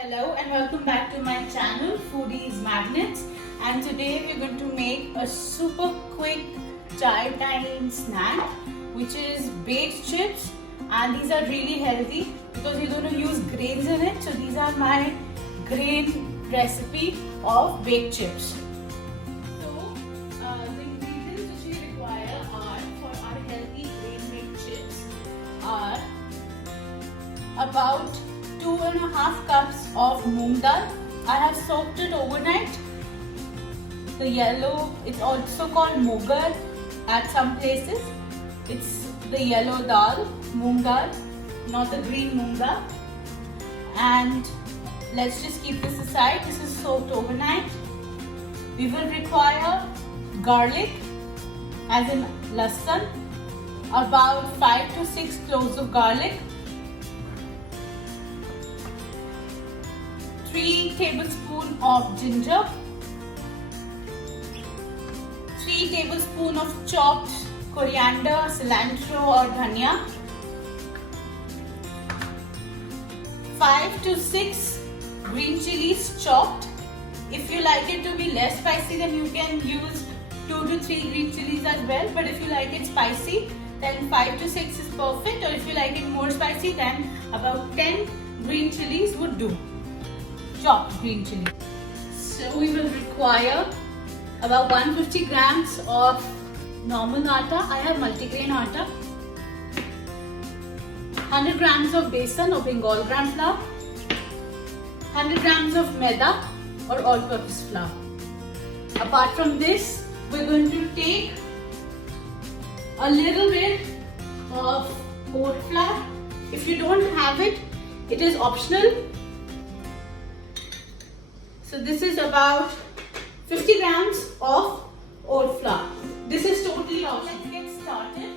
Hello and welcome back to my channel Foodies Magnets, and today we're going to make a super quick chai time snack which is baked chips, and these are really healthy because we're going to use grains in it. So these are my grain recipe of baked chips. So the ingredients which we require are for our healthy grain baked chips are about 2.5 cups of moong dal. I have soaked it overnight. The yellow, it's also called mogar at some places. It's the yellow dal, moong dal, not the green moong dal. And let's just keep this aside. This is soaked overnight. We will require garlic, as in lasan, about 5 to 6 cloves of garlic, 3 tablespoons of ginger, 3 tablespoons of chopped coriander, cilantro or dhania, 5 to 6 green chilies chopped. If you like it to be less spicy, then you can use 2 to 3 green chilies as well. But if you like it spicy, then 5 to 6 is perfect. Or if you like it more spicy, then about 10 green chilies would do. Chopped green chili. So we will require about 150 grams of normal atta. I have multigrain atta. 100 grams of besan or Bengal gram flour. 100 grams of maida or all-purpose flour. Apart from this, we're going to take a little bit of oat flour. If you don't have it, it is optional. So this is about 50 grams of oat flour. This is totally optional. Let's get started.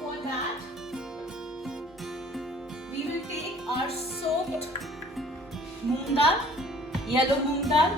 For that, we will take our soaked moong dal, yellow moong dal.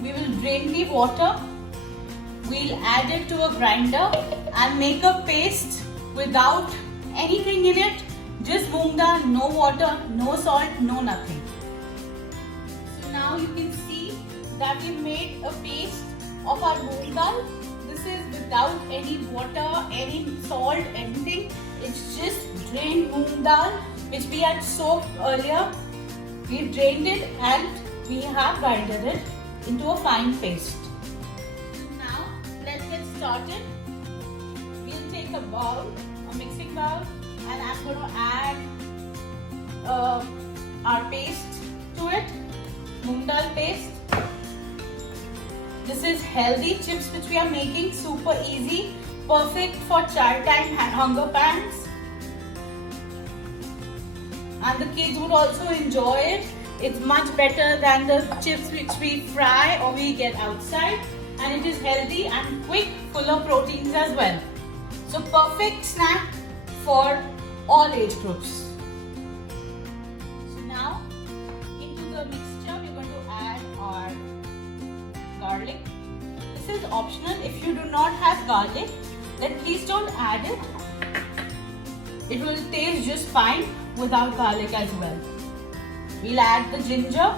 We will drain the water. We'll add it to a grinder and make a paste without anything in it. Just moong dal, no water, no salt, no nothing. Now you can see that we made a paste of our moong dal. This is without any water, any salt, anything. It's just drained moong dal which we had soaked earlier. We drained it and we have grinded it into a fine paste. Now let's get started. We'll take a bowl, a mixing bowl, and I'm going to add our paste to it. Moong dal paste. This is healthy chips which we are making, super easy, perfect for chai time hunger pants. And the kids would also enjoy it. It's much better than the chips which we fry or we get outside. And it is healthy and quick, full of proteins as well. So perfect snack for all age groups. Garlic. This is optional. If you do not have garlic, then please don't add it. It will taste just fine without garlic as well. We'll add the ginger,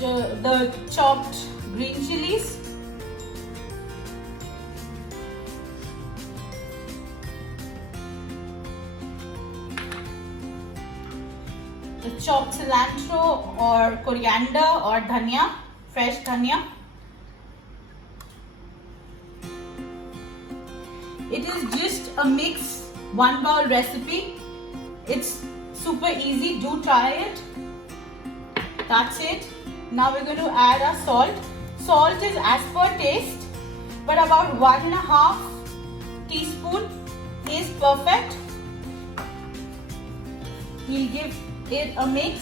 the chopped green chilies, the chopped cilantro or coriander or dhania, fresh dhania. It is just a mix, one bowl recipe. It's super easy, do try it. That's it. Now we're going to add our salt. Salt is as per taste, but about 1.5 teaspoon is perfect. We'll give it a mix.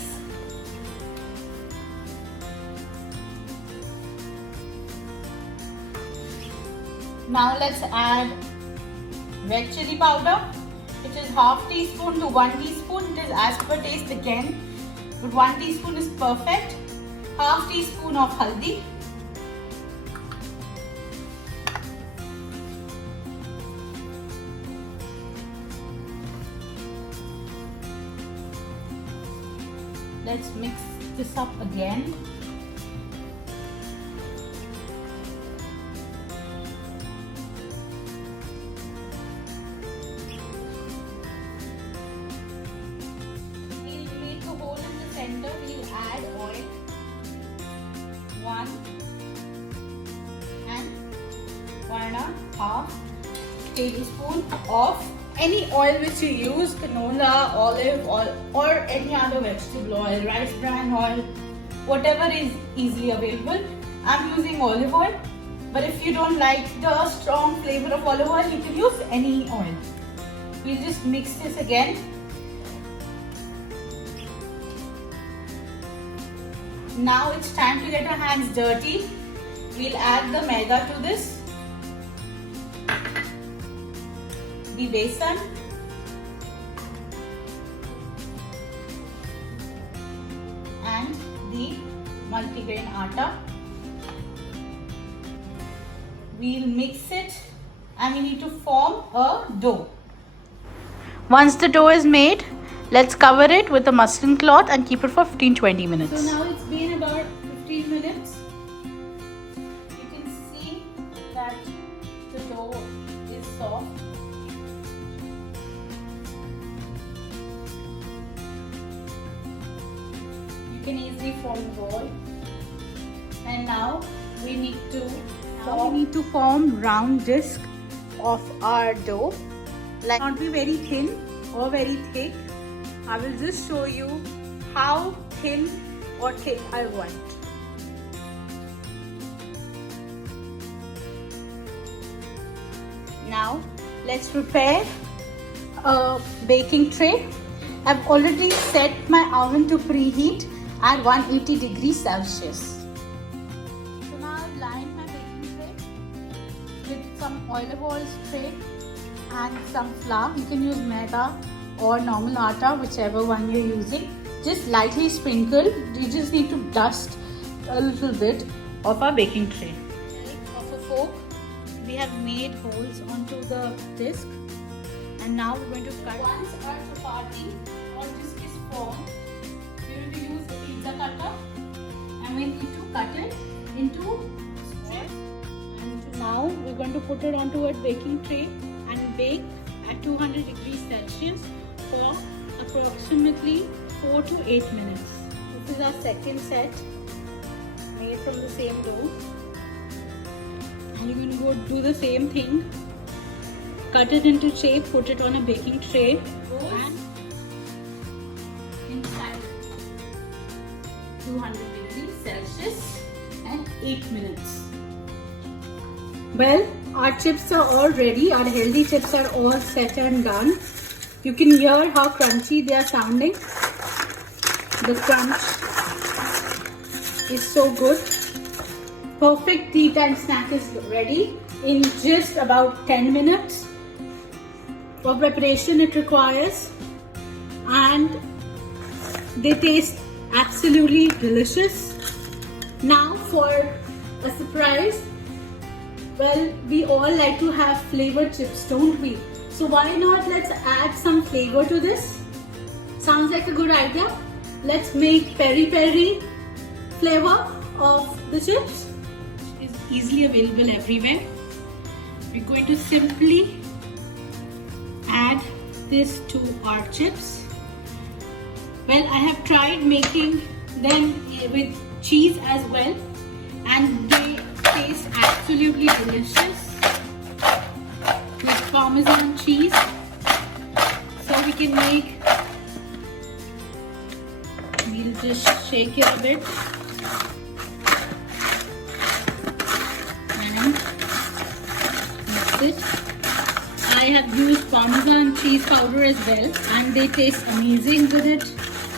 Now let's add red chili powder, which is half teaspoon to 1 teaspoon. It is as per taste again, but 1 teaspoon is perfect. Half teaspoon of haldi, let's mix this up again. We'll make a hole in the center. We'll add oil. 1 and 1.5 tablespoon of any oil which you use, canola, olive oil, or any other vegetable oil, rice bran oil, whatever is easily available. I'm using olive oil, but if you don't like the strong flavor of olive oil, you can use any oil. We'll just mix this again. Now it's time to get our hands dirty. We'll add the maida to this. The besan, and the multigrain atta. We'll mix it and we need to form a dough. Once the dough is made, let's cover it with a muslin cloth and keep it for 15-20 minutes. So now it's been about 15 minutes. You can see that the dough is soft. You can easily form a ball. And now we need to form round disc of our dough. Like, not be very thin or very thick. I will just show you how thin or thick I want. Now let's prepare a baking tray. I've already set my oven to preheat at 180 degrees Celsius. So now I've lined my baking tray with some olive oil spray and some flour. You can use maida or normal atta, whichever one you're using. Just lightly sprinkle. You just need to dust a little bit of our baking tray. Of a fork, we have made holes onto the disc, and now we're going to cut. Once our chapati or disc is formed, we're going to use the pizza cutter, and we need to cut it into strips. And now we're going to put it onto a baking tray and bake at 200 degrees Celsius for approximately 4 to 8 minutes. This is our second set made from the same dough. And you're going to go do the same thing. Cut it into shape, put it on a baking tray and inside 200 degrees Celsius and 8 minutes. Well, our chips are all ready. Our healthy chips are all set and done. You can hear how crunchy they are sounding. The crunch is so good. Perfect tea time snack is ready in just about 10 minutes. For preparation it requires, and they taste absolutely delicious. Now for a surprise. Well, we all like to have flavored chips, don't we? So why not let's add some flavor to this? Sounds like a good idea. Let's make peri-peri flavor of the chips. It's easily available everywhere. We're going to simply add this to our chips. Well, I have tried making them with cheese as well, and they taste absolutely delicious with Parmesan cheese. So we can make, we'll just shake it a bit and mix it. I have used Parmesan cheese powder as well, and they taste amazing with it.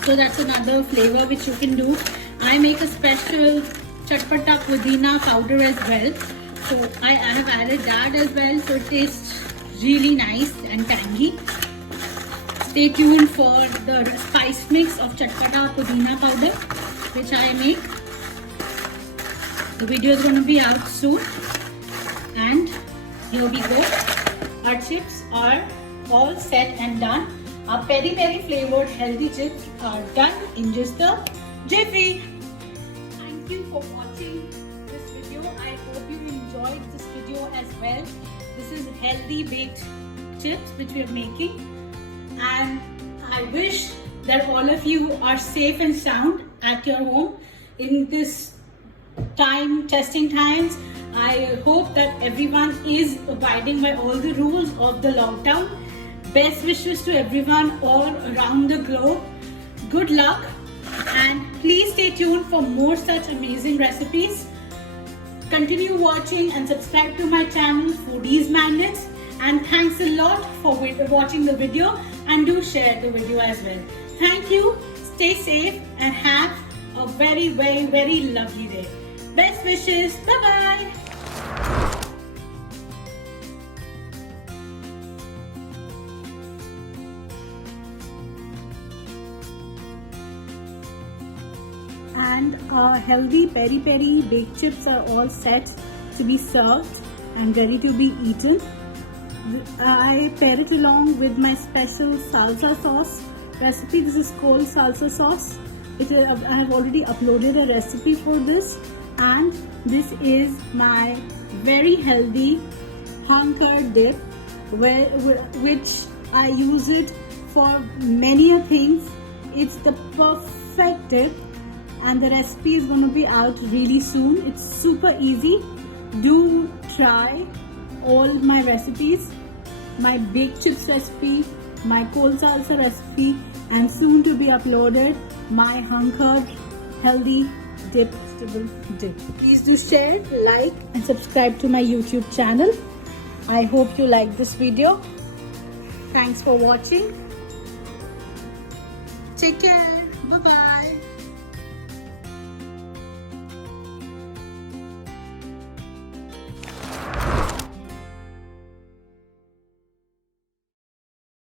So that's another flavor which you can do. I make a special chatpata pudina powder as well, so I have added that as well, so it tastes really nice and tangy. Stay tuned for the spice mix of chatpata pudina powder which I make. The video is going to be out soon, and here we go. Our chips are all set and done. Our peri peri flavored healthy chips are done in just a jiffy. Thank you for watching this video. I hope you enjoyed this video as well. This is healthy baked chips which we are making, and I wish that all of you are safe and sound at your home in this testing times. I hope that everyone is abiding by all the rules of the lockdown. Best wishes to everyone all around the globe. Good luck, and please stay tuned for more such amazing recipes. Continue watching and subscribe to my channel Foodies Magnets, and thanks a lot for watching the video, and do share the video as well. Thank you, stay safe and have a very lovely day. Best wishes, bye bye. And our healthy peri peri baked chips are all set to be served and ready to be eaten. I pair it along with my special salsa sauce recipe. This is cold salsa sauce. I have already uploaded a recipe for this, and this is my very healthy hunker dip, which I use it for many things. It's the perfect dip, and the recipe is going to be out really soon. It's super easy. Do try all my recipes, my baked chips recipe, my cold salsa recipe, and soon to be uploaded my hunkered healthy vegetable dip. Please do share, like and subscribe to my YouTube channel. I hope you like this video. Thanks for watching. Take care. Bye bye.